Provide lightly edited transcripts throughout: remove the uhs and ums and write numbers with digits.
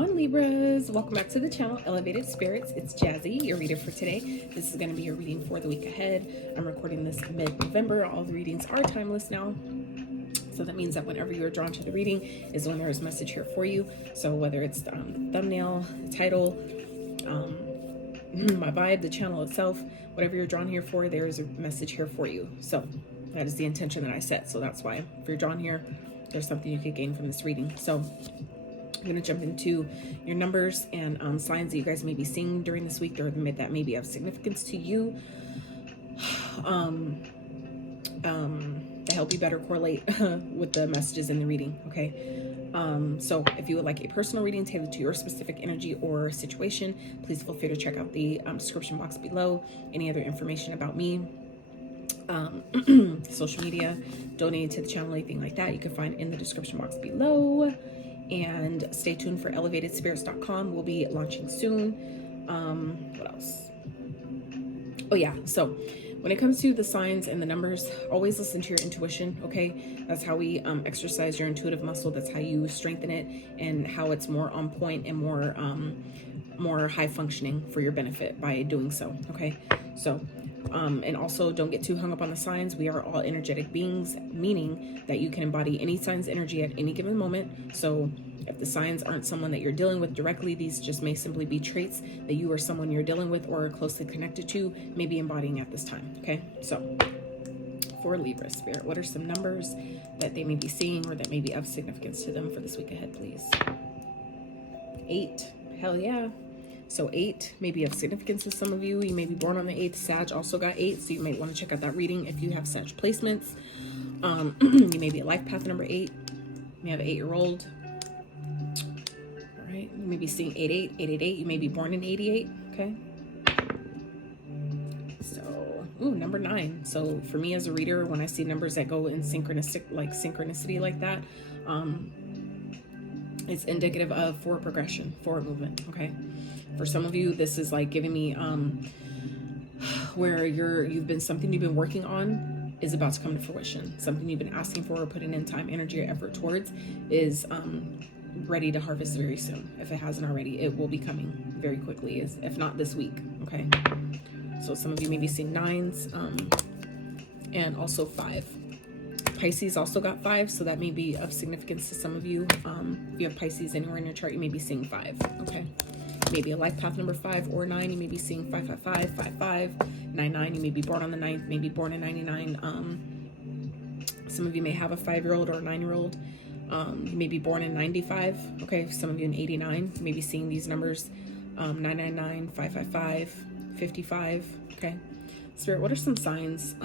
on, Libras? Welcome back to the channel, Elevated Spirits. It's Jazzy, your reader for today. This is going to be your reading for the week ahead. I'm recording this mid-November. All the readings are timeless now. So that means that whenever you are drawn to the reading is when there is a message here for you. So whether it's the thumbnail, the title, my vibe, the channel itself, whatever you're drawn here for, there is a message here for you. So that is the intention that I set. So that's why if you're drawn here, there's something you could gain from this reading. So I'm going to jump into your numbers and signs that you guys may be seeing during this week that may be of significance to you. To help you better correlate with the messages in the reading, okay? So if you would like a personal reading tailored to your specific energy or situation, please feel free to check out the description box below. Any other information about me, social media, donating to the channel, anything like that, you can find in the description box below. And stay tuned for elevatedspirits.com. We'll be launching soon. What else? Oh yeah, so when it comes to the signs and the numbers, always listen to your intuition, okay? That's how we exercise your intuitive muscle. That's how you strengthen it and how it's more on point and more high functioning for your benefit by doing so, okay? So, and also don't get too hung up on the signs. We are all energetic beings, meaning that you can embody any sign's energy at any given moment. So if the signs aren't someone that you're dealing with directly, these just may simply be traits that you or someone you're dealing with or are closely connected to may be embodying at this time, okay? So for Libra Spirit, what are some numbers that they may be seeing or that may be of significance to them for this week ahead, please? 8, hell yeah. So 8 may be of significance to some of you. You may be born on the 8th. Sag also got 8, so you might want to check out that reading if you have Sag placements. You may be at life path number 8. You may have an 8-year-old. All right, you may be seeing 88, 888. You may be born in 88, okay? So, number 9. So for me as a reader, when I see numbers that go in synchronicity like that, it's indicative of forward progression, forward movement, okay? For some of you, this is like giving me where something you've been working on is about to come to fruition. Something you've been asking for or putting in time, energy, or effort towards is ready to harvest very soon. If it hasn't already, it will be coming very quickly, if not this week, okay? So some of you may be seeing 9s and also 5. Pisces also got 5, so that may be of significance to some of you. If you have Pisces anywhere in your chart, you may be seeing 5, okay? Maybe a life path number 5 or 9, you may be seeing 555, 55, 99. You may be born on the 9th, maybe born in 99. Some of you may have a 5-year-old or a 9-year-old. You may be born in 95, okay? Some of you in 89, you may be seeing these numbers, 999, 555, 55, okay? Spirit, what are some signs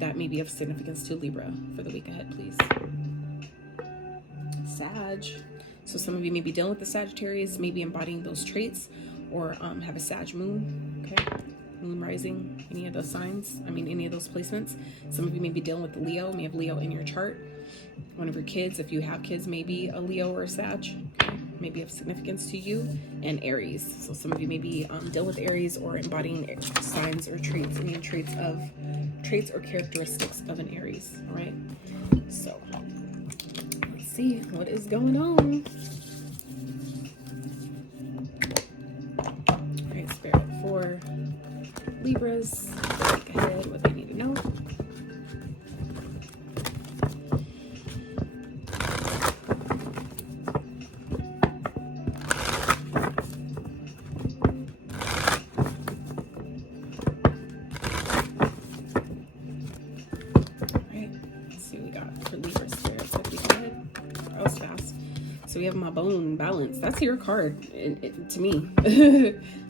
that may be of significance to Libra for the week ahead, please? Sag. So some of you may be dealing with the Sagittarius, maybe embodying those traits, or have a Sag moon, okay? Moon rising, any of those signs, any of those placements. Some of you may be dealing with the Leo, may have Leo in your chart. One of your kids, if you have kids, may be a Leo or a Sag, okay? May be of significance to you. And Aries. So some of you may be dealing with Aries or embodying signs or traits, traits or characteristics of an Aries, all right? So let's see what is going on. All right, Spirit, for Libras, week ahead, what they need to know. So we have my bone balance. That's your card to me.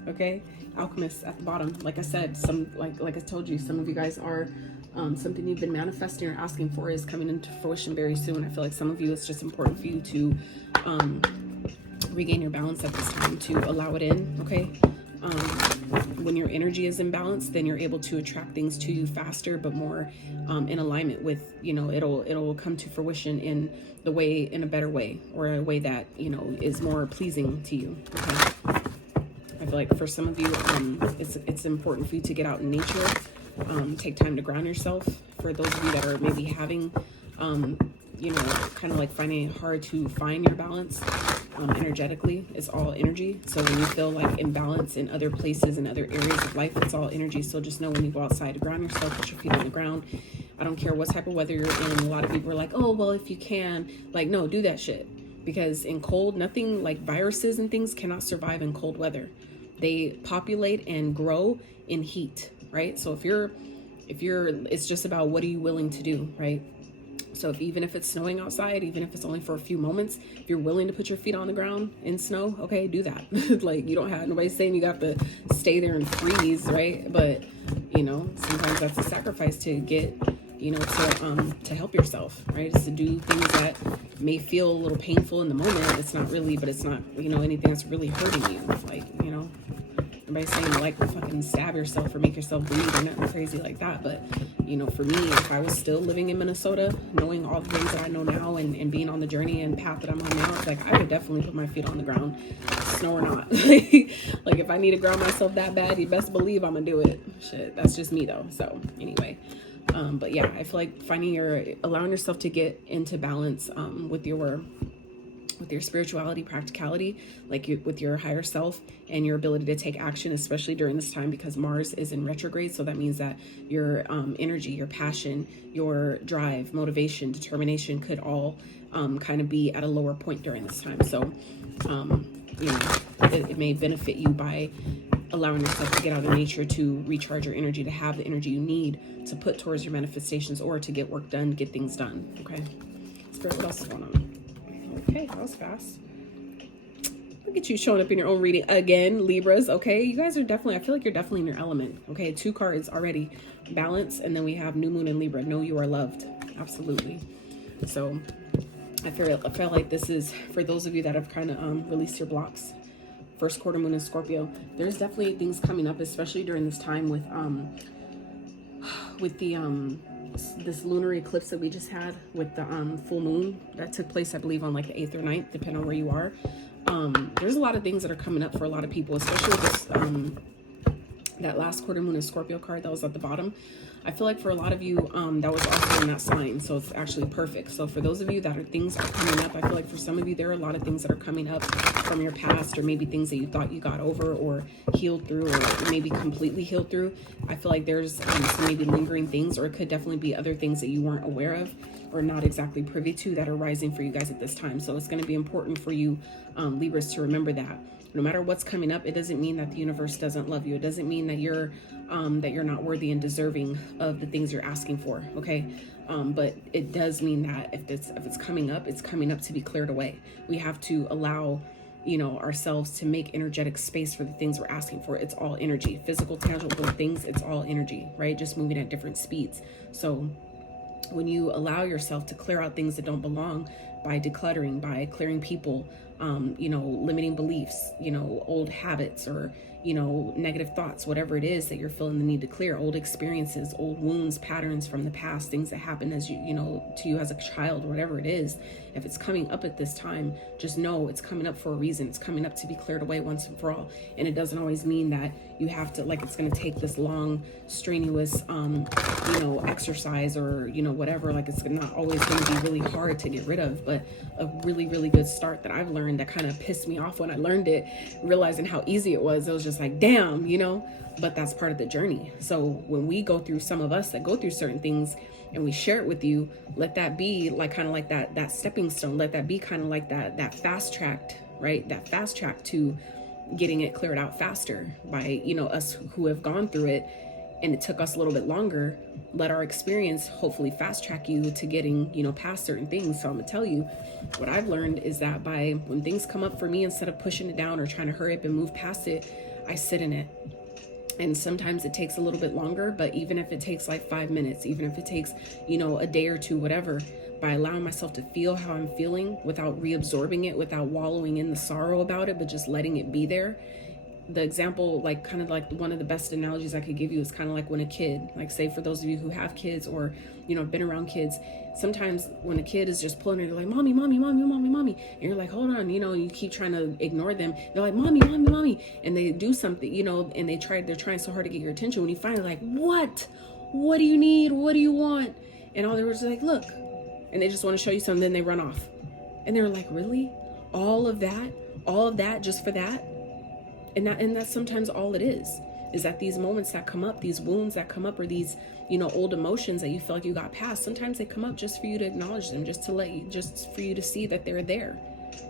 Okay, Alchemist at the bottom. Like I said, like I told you, some of you guys are something you've been manifesting or asking for is coming into fruition very soon. I feel like some of you, it's just important for you to regain your balance at this time, to allow it in. Okay, when your energy is imbalanced, then you're able to attract things to you faster, but more in alignment with, it'll come to fruition in a better way, or a way that, is more pleasing to you. Okay. I feel like for some of you, it's important for you to get out in nature, take time to ground yourself. For those of you that are maybe having, kind of like finding it hard to find your balance, energetically. It's all energy. So when you feel like imbalance in other places and other areas of life, it's all energy. So just know when you go outside to ground yourself, put your feet on the ground. I don't care what type of weather you're in. A lot of people are like, oh, well, if you can, like, no, do that shit. Because in cold, nothing like viruses and things cannot survive in cold weather. They populate and grow in heat, right? So if you're, it's just about what are you willing to do, right? So even if it's snowing outside, even if it's only for a few moments, if you're willing to put your feet on the ground in snow, okay, do that. Like, you don't have, nobody's saying you have to stay there and freeze, right? But, you know, sometimes that's a sacrifice to get, you know, to help yourself, right? It's to do things that may feel a little painful in the moment. It's not really, but it's not, you know, anything that's really hurting you. Like, you know, nobody's saying like fucking stab yourself or make yourself bleed or nothing crazy like that. But, you know, for me, if I was still living in Minnesota, knowing all the things that I know now and being on the journey and path that I'm on now, it's like I would definitely put my feet on the ground, snow or not. Like if I need to ground myself that bad, you best believe I'm gonna do it. Shit, that's just me though. So anyway. But yeah, I feel like allowing yourself to get into balance with your spirituality, practicality, like with your higher self and your ability to take action, especially during this time because Mars is in retrograde. So that means that your energy, your passion, your drive, motivation, determination could all kind of be at a lower point during this time. So, you know, it may benefit you by allowing yourself to get out of nature, to recharge your energy, to have the energy you need to put towards your manifestations or to get work done, get things done. Okay. Spirit, what else is going on? Okay, that was fast. Look at you showing up in your own reading again, Libras. Okay, you guys are definitely, I feel like you're definitely in your element. Okay, 2 cards already. Balance, and then we have New Moon and Libra. Know you are loved. Absolutely. So I feel like this is for those of you that have kind of released your blocks. First quarter moon in Scorpio. There's definitely things coming up, especially during this time with the this lunar eclipse that we just had with the full moon that took place, I believe, on like the 8th or 9th, depending on where you are. There's a lot of things that are coming up for a lot of people, especially with this that last quarter moon in Scorpio card that was at the bottom. I feel like for a lot of you, that was also in that sign, so it's actually perfect. So for those of you that things are coming up, I feel like for some of you, there are a lot of things that are coming up from your past, or maybe things that you thought you got over or healed through, or maybe completely healed through. I feel like there's some maybe lingering things, or it could definitely be other things that you weren't aware of or not exactly privy to that are rising for you guys at this time. So it's going to be important for you, Libras, to remember that. No matter what's coming up, it doesn't mean that the universe doesn't love you. It doesn't mean that you're not worthy and deserving of the things you're asking for. Okay. But it does mean that if it's coming up, it's coming up to be cleared away. We have to allow, you know, ourselves to make energetic space for the things we're asking for. It's all energy, physical, tangible things. It's all energy, right? Just moving at different speeds. So when you allow yourself to clear out things that don't belong by decluttering, by clearing people, you know, limiting beliefs, you know, old habits, or, you know, negative thoughts, whatever it is that you're feeling the need to clear, old experiences, old wounds, patterns from the past, things that happened as you know, to you as a child, whatever it is. If it's coming up at this time, just know it's coming up for a reason. It's coming up to be cleared away once and for all. And it doesn't always mean that you have to, like, it's going to take this long, strenuous, you know, exercise, or, you know, whatever. Like, it's not always going to be really hard to get rid of, but a really, really good start that I've learned that kind of pissed me off when I learned it, realizing how easy it was. It was just like, damn, you know, but that's part of the journey. So when we go through, some of us that go through certain things, and we share it with you, let that be like kind of like that stepping stone. Let that be kind of like that fast tracked, right? That fast track to getting it cleared out faster by, you know, us who have gone through it, and it took us a little bit longer. Let our experience hopefully fast track you to getting, you know, past certain things. So I'm gonna tell you, what I've learned is that when things come up for me, instead of pushing it down or trying to hurry up and move past it, I sit in it. And sometimes it takes a little bit longer, but even if it takes like 5 minutes, even if it takes, you know, a day or two, whatever, by allowing myself to feel how I'm feeling without reabsorbing it, without wallowing in the sorrow about it, but just letting it be there. The example, like kind of like one of the best analogies I could give you is kind of like when a kid, like say for those of you who have kids or, you know, been around kids, sometimes when a kid is just pulling her, they're like, mommy, mommy, mommy, mommy, mommy. And you're like, hold on, you know, you keep trying to ignore them. They're like, mommy, mommy, mommy. And they do something, you know, and they're trying so hard to get your attention. When you finally like, what do you need? What do you want? And all they were just like, look, and they just want to show you something. Then they run off. And they're like, really? all of that just for that. And that's sometimes all it is that these moments that come up, these wounds that come up, or these, old emotions that you feel like you got past, sometimes they come up just for you to acknowledge them, just for you to see that they're there,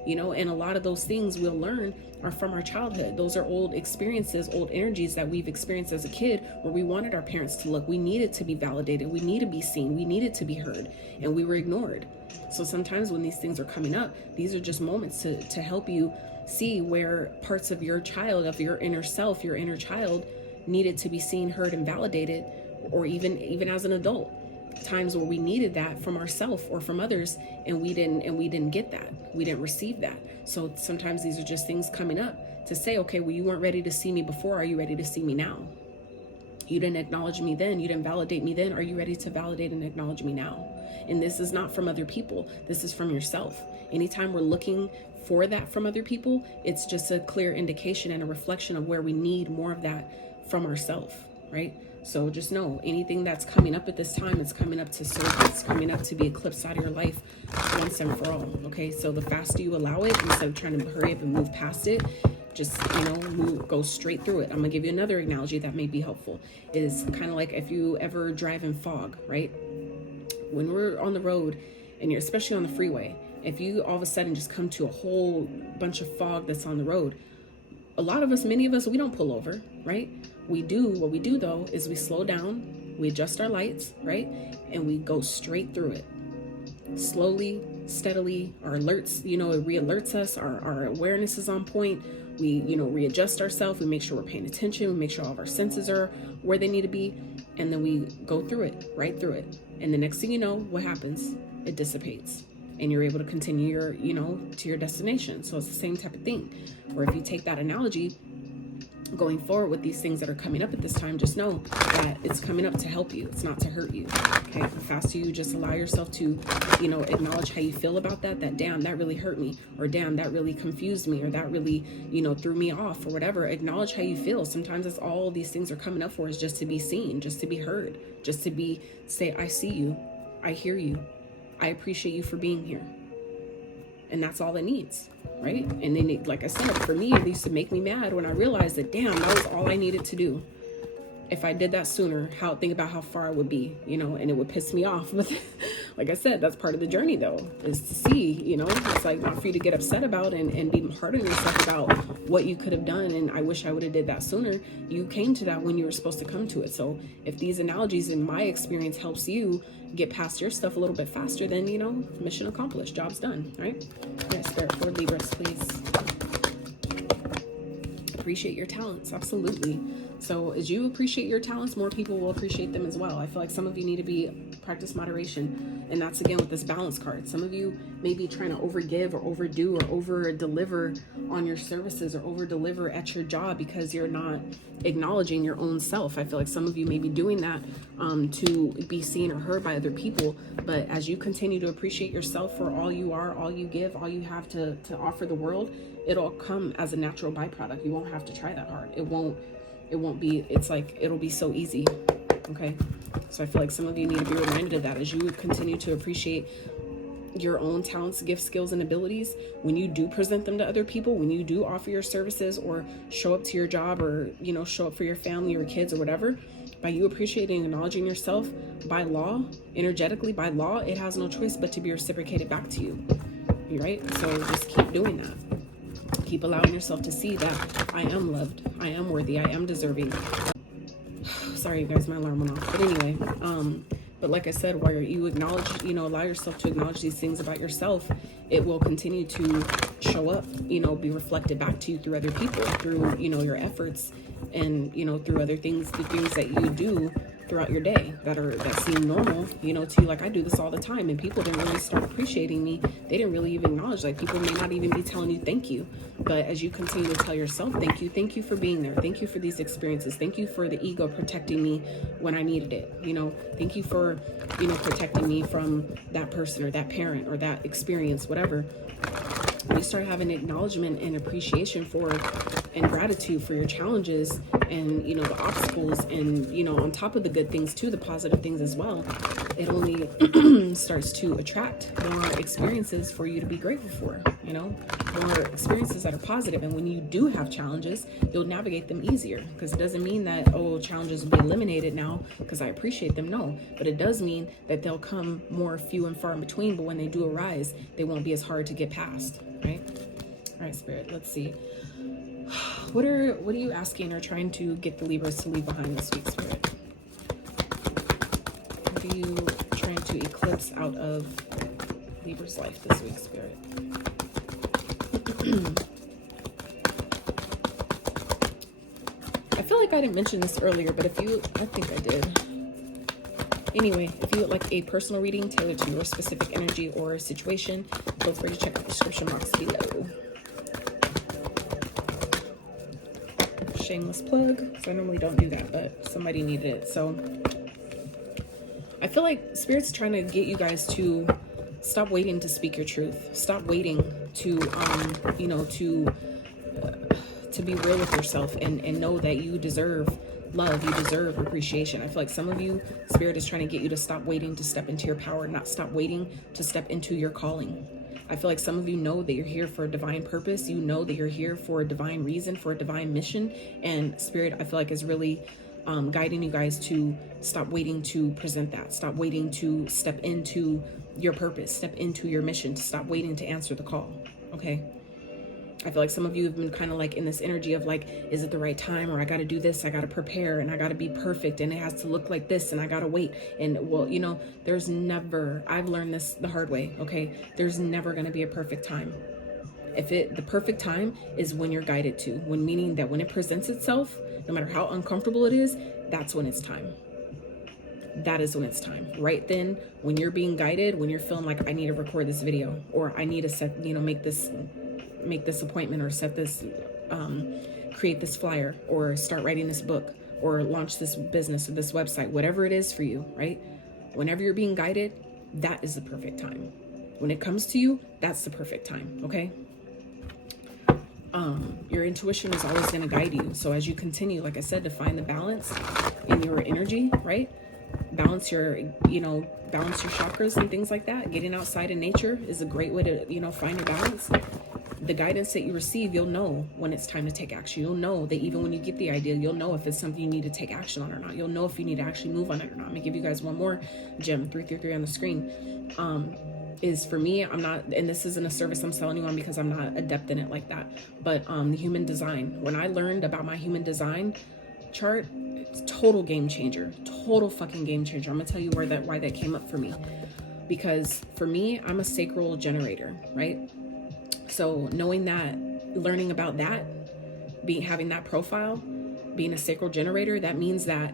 and a lot of those things we'll learn are from our childhood. Those are old experiences, old energies that we've experienced as a kid, where we wanted our parents to look. We needed to be validated. We need to be seen. We needed to be heard, and we were ignored. So sometimes when these things are coming up, these are just moments to help you see where parts of your child, of your inner self, your inner child, needed to be seen, heard, and validated, or even as an adult, times where we needed that from ourselves or from others, and we didn't get that, we didn't receive that. So sometimes these are just things coming up to say, okay, well, you weren't ready to see me before. Are you ready to see me now? You didn't acknowledge me then. You didn't validate me then. Are you ready to validate and acknowledge me now? And this is not from other people. This is from yourself. Anytime we're looking for that from other people, it's just a clear indication and a reflection of where we need more of that from ourselves, right? So just know, anything that's coming up at this time, it's coming up to serve. It's coming up to be eclipsed out of your life once and for all, okay? So the faster you allow it, instead of trying to hurry up and move past it, just, go straight through it. I'm gonna give you another analogy that may be helpful. Is kind of like if you ever drive in fog, right? When we're on the road, and you're especially on the freeway, if you all of a sudden just come to a whole bunch of fog that's on the road, a lot of us, many of us, we don't pull over, right? What we do though, is we slow down, we adjust our lights, right? And we go straight through it. Slowly, steadily, our alerts, it re-alerts us, our awareness is on point. We, readjust ourselves, we make sure we're paying attention, we make sure all of our senses are where they need to be, and then we go through it, right through it. And the next thing you know, what happens? It dissipates. And you're able to continue your, to your destination. So it's the same type of thing. Or if you take that analogy, going forward with these things that are coming up at this time, just know that it's coming up to help you. It's not to hurt you. Okay. The faster you just allow yourself to, acknowledge how you feel about that damn, that really hurt me, or damn, that really confused me, or that really, threw me off, or whatever. Acknowledge how you feel. Sometimes it's all these things are coming up for, is just to be seen, just to be heard, just to say, I see you. I hear you. I appreciate you for being here. And that's all it needs, right? And then, like I said, for me, it used to make me mad when I realized that, damn, that was all I needed to do. If I did that sooner, think about how far I would be, and it would piss me off. But like I said, that's part of the journey though, is to see, it's like not for you to get upset about and be hard on yourself about what you could have done. And I wish I would have did that sooner. You came to that when you were supposed to come to it. So if these analogies in my experience helps you get past your stuff a little bit faster, then, mission accomplished, job's done, right? Yeah, Spirit for Libras, please. Appreciate your talents, absolutely. So as you appreciate your talents, more people will appreciate them as well. I feel like some of you need to practice moderation. And that's again with this balance card. Some of you may be trying to overgive or overdo or over deliver on your services or over deliver at your job because you're not acknowledging your own self. I feel like some of you may be doing that to be seen or heard by other people. But as you continue to appreciate yourself for all you are, all you give, all you have to offer the world, it'll come as a natural byproduct. You won't have to try that hard. It won't be, it's like, it'll be so easy. Okay. So I feel like some of you need to be reminded of that as you continue to appreciate your own talents, gifts, skills, and abilities. When you do present them to other people, when you do offer your services or show up to your job or, show up for your family or kids or whatever, by you appreciating and acknowledging yourself, by law, energetically, by law, it has no choice but to be reciprocated back to you. Right? So just keep doing that. Keep allowing yourself to see that I am loved, I am worthy, I am deserving. Sorry, you guys, my alarm went off. But anyway, but like I said, while you acknowledge, allow yourself to acknowledge these things about yourself, it will continue to show up, be reflected back to you through other people, through, your efforts and, through other things, the things that you do throughout your day that seem normal, to you. Like I do this all the time and people didn't really start appreciating me. They didn't really even acknowledge, like people may not even be telling you thank you. But as you continue to tell yourself thank you for being there. Thank you for these experiences. Thank you for the ego protecting me when I needed it. Thank you for, protecting me from that person or that parent or that experience, whatever. when you start having acknowledgement and appreciation for and gratitude for your challenges and, you know, the obstacles and, you know, on top of the good things too, the positive things as well, it only starts to attract more experiences for you to be grateful for, you know, more experiences that are positive. And when you do have challenges, you'll navigate them easier, because it doesn't mean that, oh, challenges will be eliminated now because I appreciate them. No, but it does mean that they'll come more few and far in between. But when they do arise, they won't be as hard to get past, right? All right, Spirit, let's see. What are you asking or trying to get the Libras to leave behind this week, Spirit? What are you trying to eclipse out of Libra's life this week, Spirit? I feel like I didn't mention this earlier, but I think I did. Anyway, if you would like a personal reading tailored to your specific energy or situation, feel free to check out the description box below. Shameless plug, so I normally don't do that, but somebody needed it. So I feel like Spirit's trying to get you guys to stop waiting to speak your truth. Stop waiting to you know, to be real with yourself and know that you deserve love, you deserve appreciation. I feel like some of you, Spirit is trying to get you to stop waiting to step into your power, not stop waiting to step into your calling. I feel like some of you know that you're here for a divine purpose. You know that you're here for a divine reason, for a divine mission. And Spirit, I feel like, is really guiding you guys to stop waiting to present that. Stop waiting to step into your purpose, step into your mission, to stop waiting to answer the call. Okay? I feel like some of you have been kind of like in this energy of like, is it the right time? Or I got to do this, I got to prepare, and I got to be perfect, and it has to look like this, and I got to wait. And well, you know, there's never, I've learned this the hard way, okay? There's never going to be a perfect time. The perfect time is when you're guided to, when, meaning that when it presents itself, no matter how uncomfortable it is, that's when it's time. That is when it's time. Right then, when you're being guided, when you're feeling like I need to record this video, or I need to set, you know, make this appointment, or set this, create this flyer, or start writing this book, or launch this business or this website, whatever it is for you, right? Whenever you're being guided, that is the perfect time. When it comes to you, that's the perfect time, okay? Your intuition is always going to guide you. So as you continue, like I said, to find the balance in your energy, right? Balance your chakras and things like that. Getting outside in nature is a great way to, you know, find your balance. The guidance that you receive, you'll know when it's time to take action. You'll know that even when you get the idea, you'll know if it's something you need to take action on or not. You'll know if you need to actually move on it or not. I'm gonna give you guys one more gem, 333 on the screen. Is for me, I'm not, and this isn't a service I'm selling you on because I'm not adept in it like that, but the human design. When I learned about my human design chart, it's total game changer, total fucking game changer. I'm gonna tell you why that came up for me. Because for me, I'm a sacral generator, right? So knowing that, learning about that, having that profile, being a sacral generator, that means that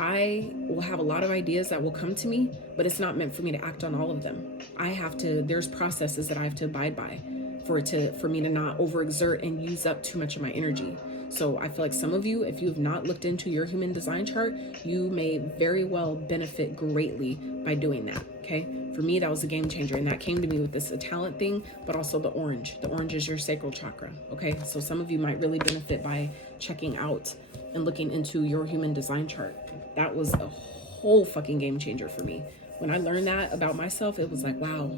I will have a lot of ideas that will come to me, but it's not meant for me to act on all of them. There's processes that I have to abide by for me to not overexert and use up too much of my energy. So I feel like some of you, if you have not looked into your human design chart, you may very well benefit greatly by doing that, okay? For me, that was a game changer, and that came to me with this talent thing, but also the orange. The orange is your sacral chakra, okay? So some of you might really benefit by checking out and looking into your human design chart. That was a whole fucking game changer for me. When I learned that about myself, it was like, wow,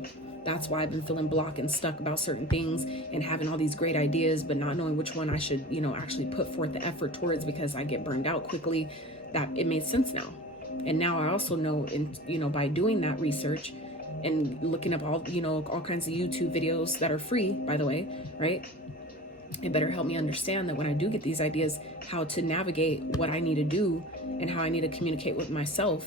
that's why I've been feeling blocked and stuck about certain things and having all these great ideas, but not knowing which one I should, you know, actually put forth the effort towards because I get burned out quickly. That it made sense now. And now I also know, by doing that research and looking up all kinds of YouTube videos that are free, by the way, right? It better help me understand that when I do get these ideas, how to navigate what I need to do and how I need to communicate with myself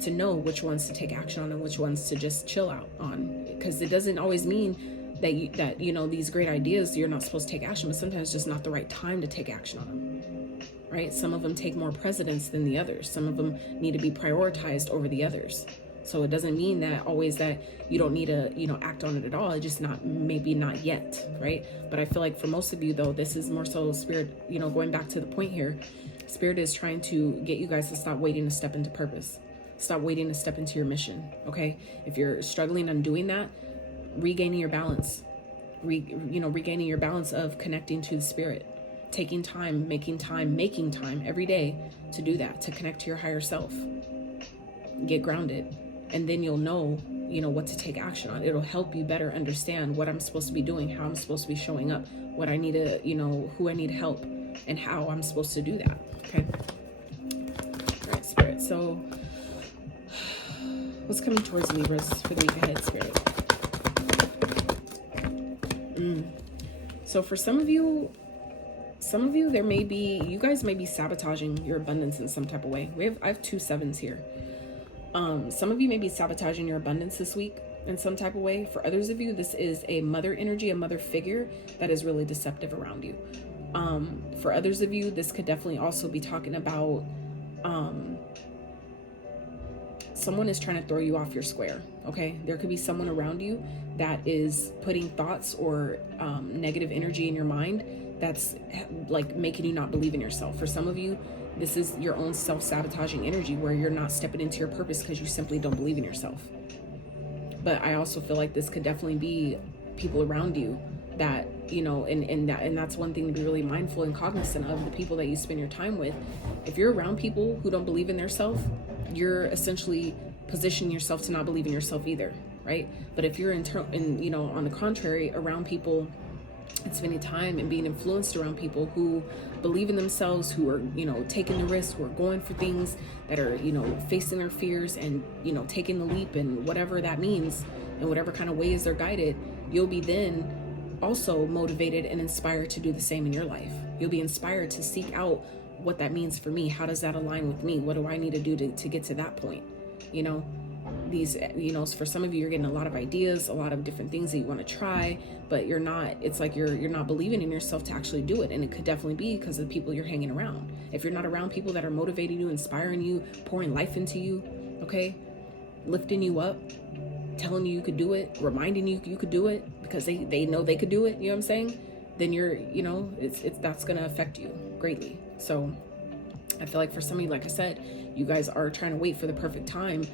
to know which ones to take action on and which ones to just chill out on. Because it doesn't always mean that these great ideas, you're not supposed to take action, but sometimes it's just not the right time to take action on them, right? Some of them take more precedence than the others. Some of them need to be prioritized over the others. So it doesn't mean that always that you don't need to, act on it at all. It's just maybe not yet, right? But I feel like for most of you though, this is more so Spirit, going back to the point here, Spirit is trying to get you guys to stop waiting to step into purpose. Stop waiting to step into your mission, okay? If you're struggling on doing that, regaining your balance, regaining your balance of connecting to the spirit, taking time, making time every day to do that, to connect to your higher self, get grounded. And then you'll know, what to take action on. It'll help you better understand what I'm supposed to be doing, how I'm supposed to be showing up, what I need to, who I need help, and how I'm supposed to do that. Okay. All right, Spirit. So what's coming towards Libras for the week ahead, Spirit? So for some of you, you guys may be sabotaging your abundance in some type of way. I have 2 7s here. Some of you may be sabotaging your abundance this week in some type of way. For others of you, this is a mother energy, a mother figure that is really deceptive around you. For others of you, this could definitely also be talking about someone is trying to throw you off your square. Okay, there could be someone around you that is putting thoughts or negative energy in your mind that's like making you not believe in yourself. For some of you, this is your own self-sabotaging energy where you're not stepping into your purpose because you simply don't believe in yourself. But I also feel like this could definitely be people around you that, and that's one thing to be really mindful and cognizant of, the people that you spend your time with. If you're around people who don't believe in their self, you're essentially positioning yourself to not believe in yourself either, right? But if you're on the contrary, around people and spending time and being influenced around people who believe in themselves, who are, taking the risk, who are going for things, that are, facing their fears and, taking the leap and whatever that means, and whatever kind of ways they're guided, you'll be then also motivated and inspired to do the same in your life. You'll be inspired to seek out what that means for me. How does that align with me? What do I need to do to get to that point? These, for some of you, you're getting a lot of ideas, a lot of different things that you want to try, but you're not, it's like you're not believing in yourself to actually do it. And it could definitely be because of the people you're hanging around. If you're not around people that are motivating you, inspiring you, pouring life into you, okay, lifting you up, telling you could do it, reminding you could do it because they know they could do it, you know what I'm saying? Then you're, that's going to affect you greatly. So I feel like for some of you, like I said, you guys are trying to wait for the perfect time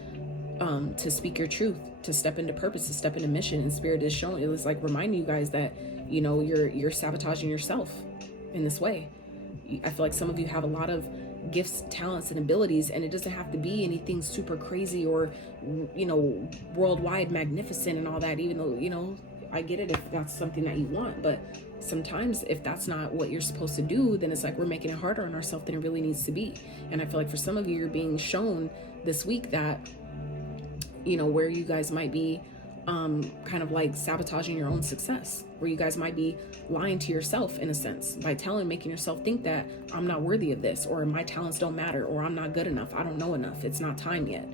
to speak your truth, to step into purpose, to step into mission. And Spirit is showing, it was like reminding you guys that, you're sabotaging yourself in this way. I feel like some of you have a lot of gifts, talents, and abilities, and it doesn't have to be anything super crazy or, worldwide magnificent and all that, even though, I get it if that's something that you want. But sometimes if that's not what you're supposed to do, then it's like we're making it harder on ourselves than it really needs to be. And I feel like for some of you, you're being shown this week that, where you guys might be kind of like sabotaging your own success, where you guys might be lying to yourself in a sense by making yourself think that I'm not worthy of this, or my talents don't matter, or I'm not good enough, I don't know enough, it's not time yet.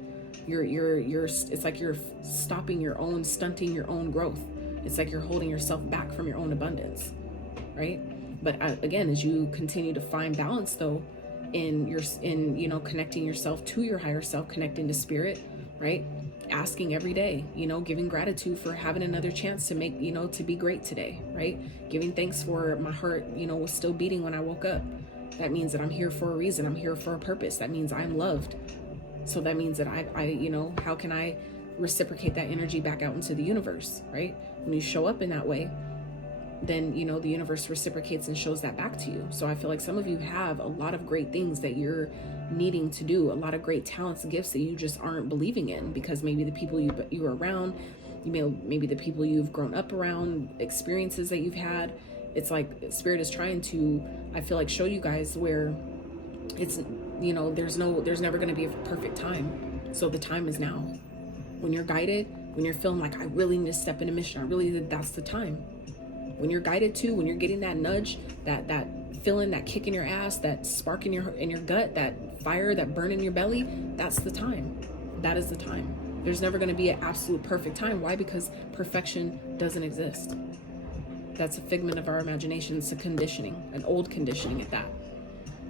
It's like you're stunting your own growth. It's like you're holding yourself back from your own abundance, right? But again, as you continue to find balance though, in connecting yourself to your higher self, connecting to spirit, right? Asking every day, giving gratitude for having another chance to make, to be great today, right? Giving thanks for my heart, was still beating when I woke up. That means that I'm here for a reason. I'm here for a purpose. That means I'm loved. So that means that I how can I reciprocate that energy back out into the universe, right? When you show up in that way, then, the universe reciprocates and shows that back to you. So I feel like some of you have a lot of great things that you're needing to do, a lot of great talents and gifts that you just aren't believing in, because maybe the people you are around, maybe the people you've grown up around, experiences that you've had. It's like Spirit is trying to, I feel like, show you guys where it's, there's never going to be a perfect time. So the time is now. When you're guided, when you're feeling like I really need to step into mission, that's the time. When you're guided to, when you're getting that nudge, that feeling, that kick in your ass, that spark in your gut, that fire, that burn in your belly, that's the time. That is the time. There's never going to be an absolute perfect time. Why? Because perfection doesn't exist. That's a figment of our imagination. It's a conditioning, an old conditioning at that,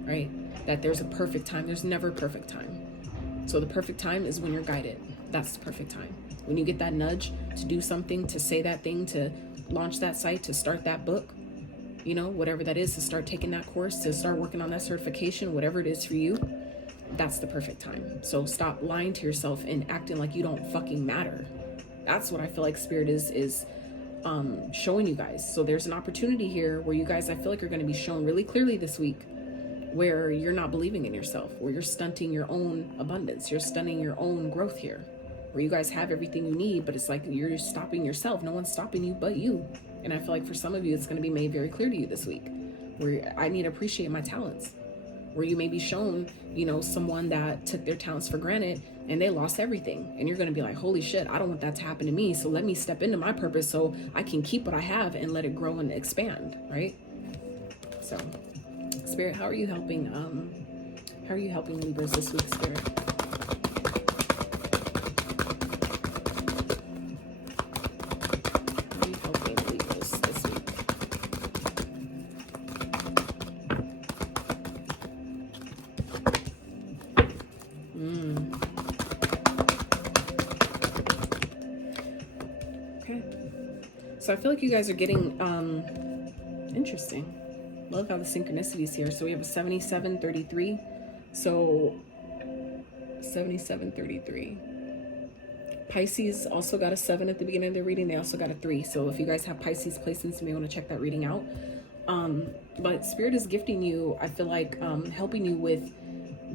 right? That there's a perfect time. There's never a perfect time. So the perfect time is when you're guided. That's the perfect time. When you get that nudge to do something, to say that thing, to launch that site, to start that book, whatever that is, to start taking that course, to start working on that certification, whatever it is for you, that's the perfect time. So stop lying to yourself and acting like you don't fucking matter. That's what I feel like Spirit is showing you guys. So there's an opportunity here where you guys, I feel like, are going to be shown really clearly this week where you're not believing in yourself, where you're stunting your own abundance, you're stunting your own growth here, where you guys have everything you need, but it's like you're stopping yourself. No one's stopping you but you. And I feel like for some of you, it's going to be made very clear to you this week, where I need to appreciate my talents, where you may be shown, you know, someone that took their talents for granted and they lost everything. And you're going to be like, holy shit, I don't want that to happen to me. So let me step into my purpose so I can keep what I have and let it grow and expand, right? So, Spirit, how are you helping Libras this week, Spirit? How are you helping Libras this week? Okay. So I feel like you guys are getting interesting. Love how the synchronicities here. So we have a 7733. So 7733. Pisces also got a 7 at the beginning of the reading. They also got a 3. So if you guys have Pisces placements, you may want to check that reading out. But Spirit is gifting you, I feel like, helping you with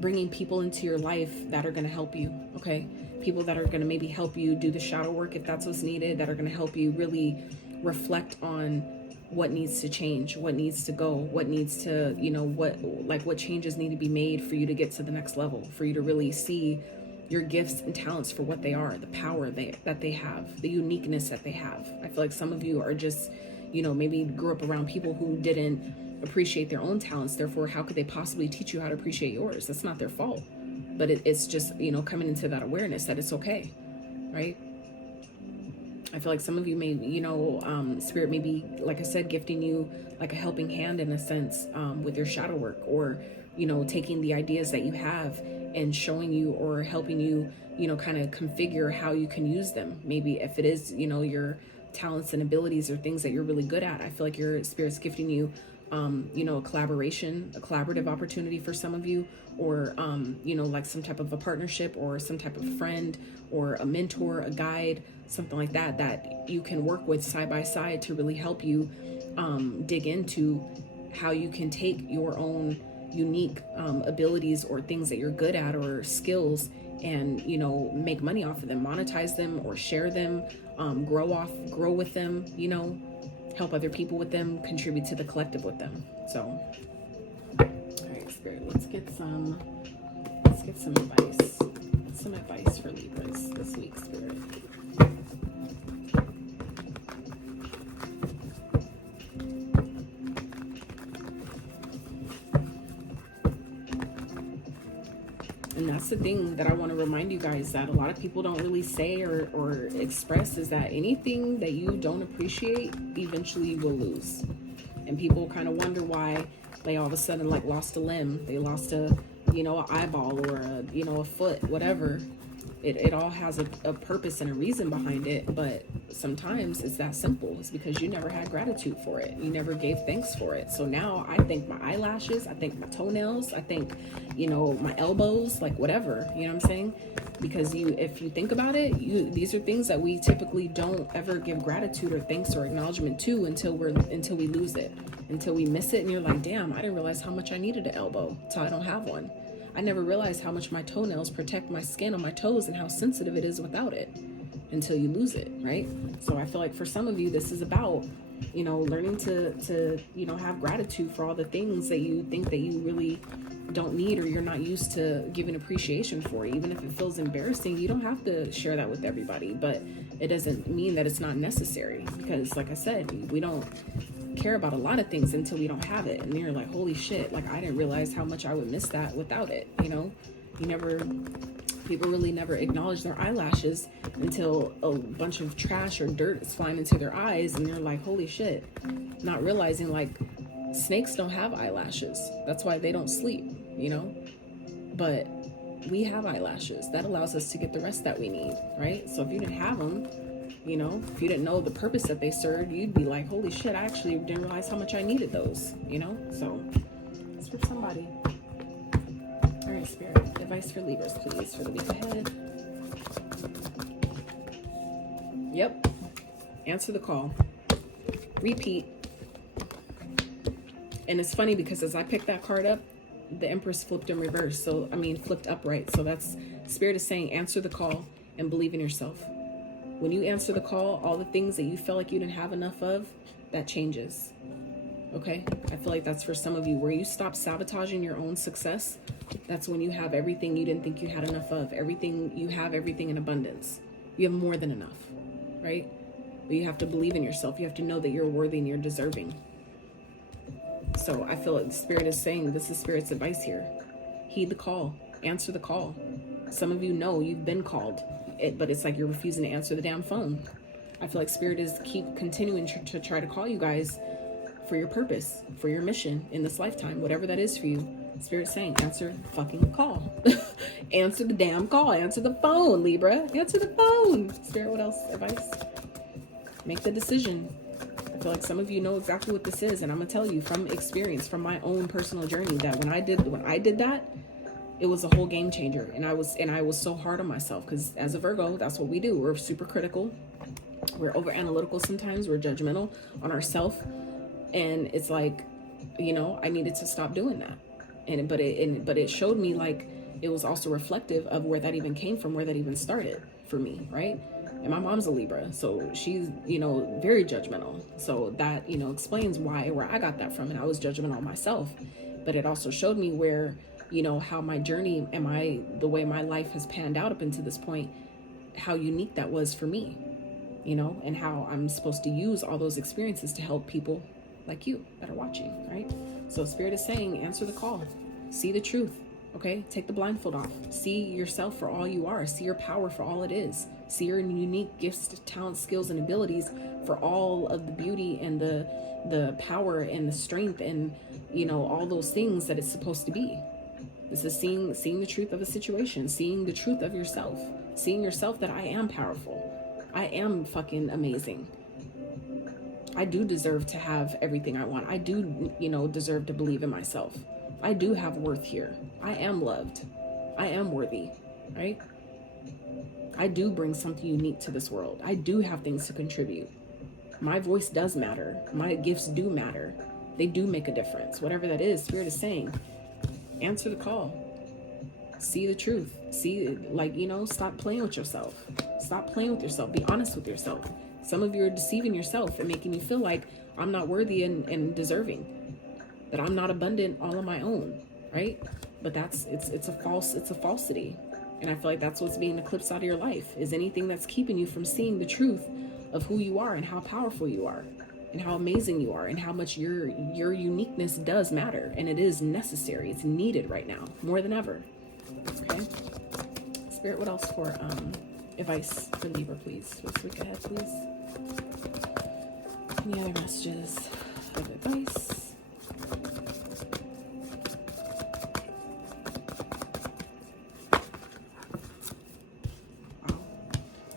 bringing people into your life that are going to help you. Okay. People that are going to maybe help you do the shadow work if that's what's needed, that are going to help you really reflect on what needs to change, what needs to go, what needs to, you know, what changes need to be made for you to get to the next level, for you to really see your gifts and talents for what they are, the power that they have, the uniqueness that they have. I feel like some of you are just, you know, maybe grew up around people who didn't appreciate their own talents. Therefore, how could they possibly teach you how to appreciate yours? That's not their fault. But it's just, you know, coming into that awareness that it's okay, right? I feel like some of you may, you know, Spirit may be, like I said, gifting you like a helping hand in a sense with your shadow work, or, you know, taking the ideas that you have and showing you or helping you, you know, kind of configure how you can use them. Maybe if it is, you know, your talents and abilities or things that you're really good at. I feel like your Spirit's gifting you, you know, a collaborative opportunity for some of you, or, you know, like some type of a partnership or some type of friend or a mentor, a guide, something like that, that you can work with side by side to really help you dig into how you can take your own unique abilities or things that you're good at or skills and, you know, make money off of them, monetize them or share them, grow with them, you know, help other people with them, contribute to the collective with them. So, all right, Spirit, let's get some advice. Some advice for Libras this week, Spirit. And that's the thing that I want to remind you guys that a lot of people don't really say or express, is that anything that you don't appreciate, eventually you will lose. And people kind of wonder why they all of a sudden like lost a limb, they lost a, you know, an eyeball or a, you know, a foot, whatever. It all has a purpose and a reason behind it, but sometimes it's that simple. It's because you never had gratitude for it. You never gave thanks for it. So now I thank my eyelashes, I thank my toenails, I thank, you know, my elbows, like whatever, you know what I'm saying? Because if you think about it, these are things that we typically don't ever give gratitude or thanks or acknowledgement to until we lose it, until we miss it. And you're like, damn, I didn't realize how much I needed an elbow, so I don't have one. I never realized how much my toenails protect my skin on my toes and how sensitive it is without it, until you lose it, right? So I feel like for some of you, this is about, you know, learning to you know, have gratitude for all the things that you think that you really don't need or you're not used to giving appreciation for. Even if it feels embarrassing, you don't have to share that with everybody, but it doesn't mean that it's not necessary, because like I said, we don't care about a lot of things until we don't have it, and you're like, holy shit, like I didn't realize how much I would miss that without it, you know? People really never acknowledge their eyelashes until a bunch of trash or dirt is flying into their eyes, and you're like, holy shit, not realizing like snakes don't have eyelashes. That's why they don't sleep, you know? But we have eyelashes. That allows us to get the rest that we need, right? So if you didn't have them, you know, if you didn't know the purpose that they served, you'd be like, holy shit, I actually didn't realize how much I needed those, you know? So it's for somebody. All right, Spirit, advice for Libras, please, for the week ahead. Yep. Answer the call. repeat. And it's funny because as I picked that card up, the Empress flipped in reverse. So, I mean, flipped upright. So that's, Spirit is saying, answer the call and believe in yourself. When you answer the call, all the things that you felt like you didn't have enough of, that changes. Okay? I feel like that's for some of you. Where you stop sabotaging your own success, that's when you have everything you didn't think you had enough of. Everything, you have everything in abundance. You have more than enough, right? But you have to believe in yourself. You have to know that you're worthy and you're deserving. So I feel like the Spirit is saying, this is Spirit's advice here. Heed the call. Answer the call. Some of you know you've been called, but it's like you're refusing to answer the damn phone. I feel like Spirit is continuing to try to call you guys for your purpose, for your mission in this lifetime, whatever that is for you. Spirit's saying, answer the fucking call. Answer the damn call. Answer the phone, Libra. Answer the phone. Spirit, what else? Advice? Make the decision. I feel like some of you know exactly what this is, and I'm gonna tell you from experience, from my own personal journey, that when I did that, it was a whole game changer. And I was so hard on myself, because as a Virgo, that's what we do. We're super critical. We're over analytical sometimes. We're judgmental on ourselves, and it's like, you know, I needed to stop doing that. But it showed me, like, it was also reflective of where that even came from, where that even started for me, right? And my mom's a Libra, so she's, you know, very judgmental. So that, you know, explains where I got that from. And I was judgmental on myself. But it also showed me where, you know, how my journey and the way my life has panned out up until this point, how unique that was for me, you know, and how I'm supposed to use all those experiences to help people like you that are watching, right? So Spirit is saying, answer the call, see the truth. Okay, take the blindfold off. See yourself for all you are. See your power for all it is. See your unique gifts, talents, skills, and abilities for all of the beauty and the power and the strength and, you know, all those things that it's supposed to be. This is seeing the truth of a situation, seeing the truth of yourself, seeing yourself that I am powerful. I am fucking amazing. I do deserve to have everything I want. I do, you know, deserve to believe in myself. I do have worth here. I am loved. I am worthy, right? I do bring something unique to this world. I do have things to contribute. My voice does matter. My gifts do matter. They do make a difference. Whatever that is, Spirit is saying, answer the call. See the truth. See, like, you know, stop playing with yourself. Stop playing with yourself. Be honest with yourself. Some of you are deceiving yourself and making you feel like I'm not worthy and deserving. That I'm not abundant all on my own, right? But it's a falsity. And I feel like that's what's being eclipsed out of your life, is anything that's keeping you from seeing the truth of who you are and how powerful you are and how amazing you are and how much your uniqueness does matter. And it is necessary. It's needed right now more than ever. Okay. Spirit, what else for advice for Libra, please? Just look ahead, please. Any other messages of advice?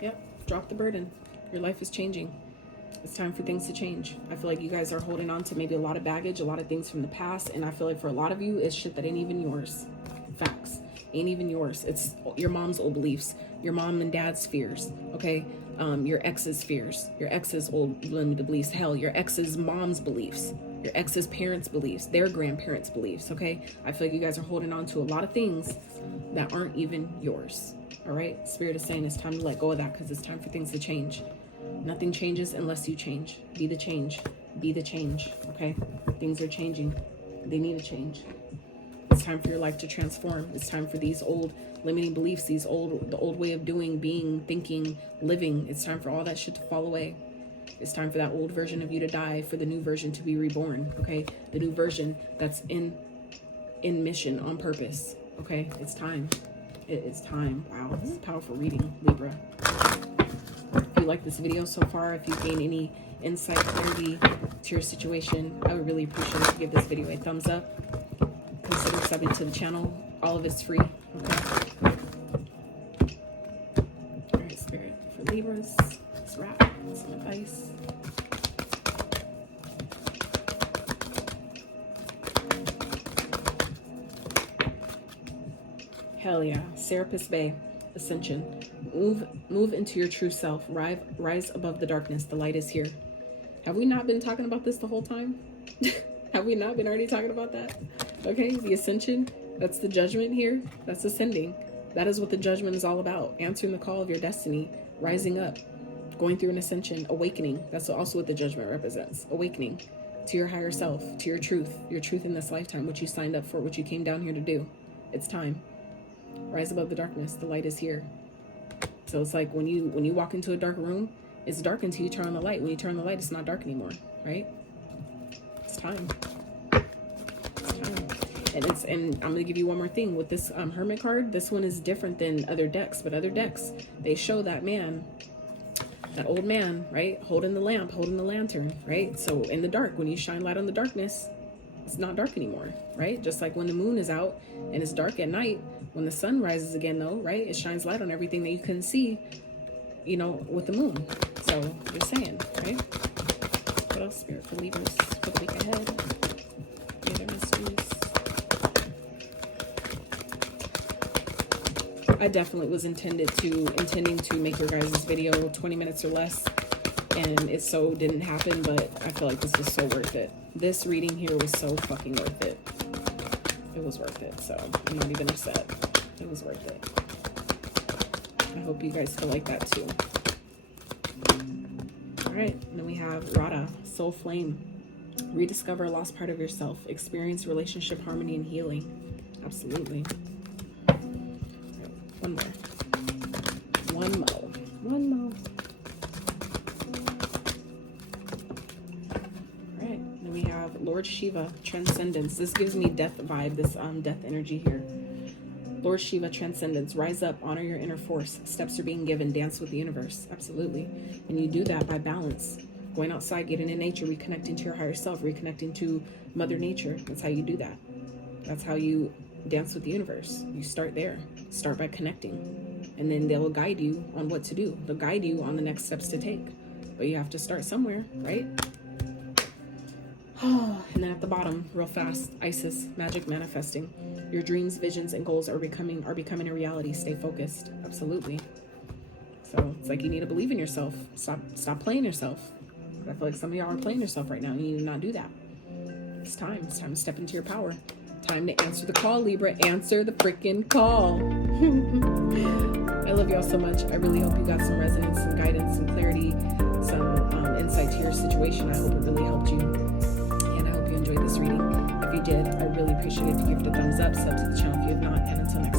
Yep, drop the burden. Your life is changing. It's time for things to change. I feel like you guys are holding on to maybe a lot of baggage, a lot of things from the past, and I feel like for a lot of you, it's shit that ain't even yours. Facts. Ain't even yours. It's your mom's old beliefs, your mom and dad's fears, okay? Your ex's fears, your ex's old limited beliefs, hell, your ex's mom's beliefs, your ex's parents' beliefs, their grandparents' beliefs, okay? I feel like you guys are holding on to a lot of things that aren't even yours. All right, Spirit is saying it's time to let go of that, because it's time for things to change. Nothing changes unless you change. Be the change. Be the change. Okay, things are changing. They need to change. It's time for your life to transform. It's time for these old limiting beliefs, the old way of doing, being, thinking, living. It's time for all that shit to fall away. It's time for that old version of you to die, for the new version to be reborn. Okay, the new version that's in mission, on purpose. Okay, it's time. It is time. Wow, this is powerful reading, Libra. If you like this video so far, if you gain any insight, clarity to your situation, I would really appreciate if you give this video a thumbs up. Consider subbing to the channel. All of it's free. Okay. All right, Spirit, for Libras, let's wrap. Some advice. Hell yeah. Serapis Bay. Ascension. Move into your true self. Rise above the darkness. The light is here. Have we not been talking about this the whole time? Have we not been already talking about that? Okay, the ascension, that's the judgment here. That's ascending. That is what the judgment is all about. Answering the call of your destiny, rising up, going through an ascension, awakening. That's also what the judgment represents. Awakening to your higher self, to your truth in this lifetime, what you signed up for, what you came down here to do. It's time. Rise above the darkness. The light is here. So it's like when you walk into a dark room, it's dark until you turn on the light. When you turn on the light, it's not dark anymore, right? It's time. It's time. And I'm gonna give you one more thing with this Hermit card. This one is different than other decks, but other decks, they show that man, that old man, right, holding the lamp, holding the lantern, right? So in the dark, when you shine light on the darkness, it's not dark anymore, right? Just like when the moon is out and it's dark at night, when the sun rises again though, right, it shines light on everything that you couldn't see, you know, with the moon. So just saying, right? What else, Spirit, for Libras for the week ahead? The other mysteries. I definitely was intending to make your guys' video 20 minutes or less, and it so didn't happen, but I feel like this was so worth it. This reading here was so fucking worth it. It was worth it, so I'm not even upset. It was worth it. I hope you guys feel like that too. All right, and then we have Radha, Soul Flame. Rediscover a lost part of yourself. Experience relationship harmony and healing. Absolutely. One more. One more. One more. All right. Then we have Lord Shiva, Transcendence. This gives me death vibe, this death energy here. Lord Shiva, Transcendence. Rise up, honor your inner force. Steps are being given. Dance with the universe. Absolutely. And you do that by balance. Going outside, getting in nature, reconnecting to your higher self, reconnecting to Mother Nature. That's how you do that. That's how you dance with the universe. You start there. Start by connecting, and then they'll guide you on what to do. They'll guide you on the next steps to take, but you have to start somewhere, right? Oh, and then at the bottom, real fast, Isis, magic manifesting. Your dreams, visions, and goals are becoming a reality. Stay focused. Absolutely. So it's like you need to believe in yourself. Stop playing yourself. I feel like some of y'all are playing yourself right now. You need to not do that. It's time. It's time to step into your power. Time to answer the call, Libra. Answer the freaking call. I love y'all so much. I really hope you got some resonance, some guidance, some clarity, some insight to your situation. I hope it really helped you. And I hope you enjoyed this reading. If you did, I really appreciate it if you give it a thumbs up, sub to the channel if you have not, and until next time.